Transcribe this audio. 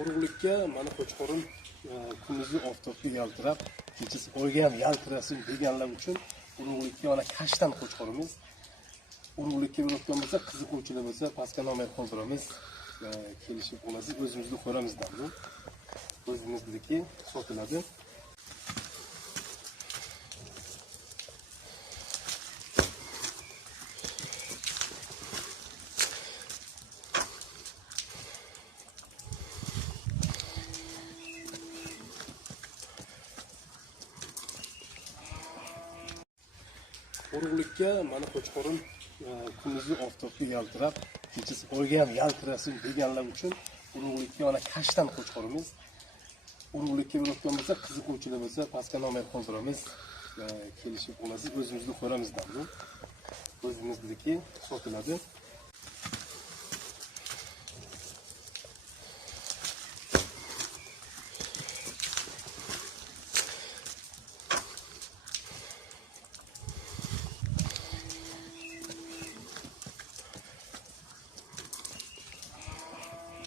Urug'likka mana qo'chqorim kunduzi oftobga yaltirab, kechasi oyga ham yaltirasin deganlar uchun urug'likka mana kashtan qo'chqorimiz. Urug'likka bo'layotgan bo'lsa, qiziquvchilar bo'lsa, pastga nomer qoldiramiz. Kelishib olasiz, o'zimizni ko'ramizdan bu. O'zimizniki sotiladi. Urug'likka mana qo'chqorim kunduzi oftobga yaltirab, kechasi oyga ham yaltirasin deganlar uchun urug'likka mana kashtan qo'chqorimiz. Urug'likka bo'layotgan bo'lsa, qiziquvchilar bo'lsa, pastga nomer qoldiramiz. Kelishib olasiz, o'zimizni ko'ramizdan bu. O'zimizniki sotiladi.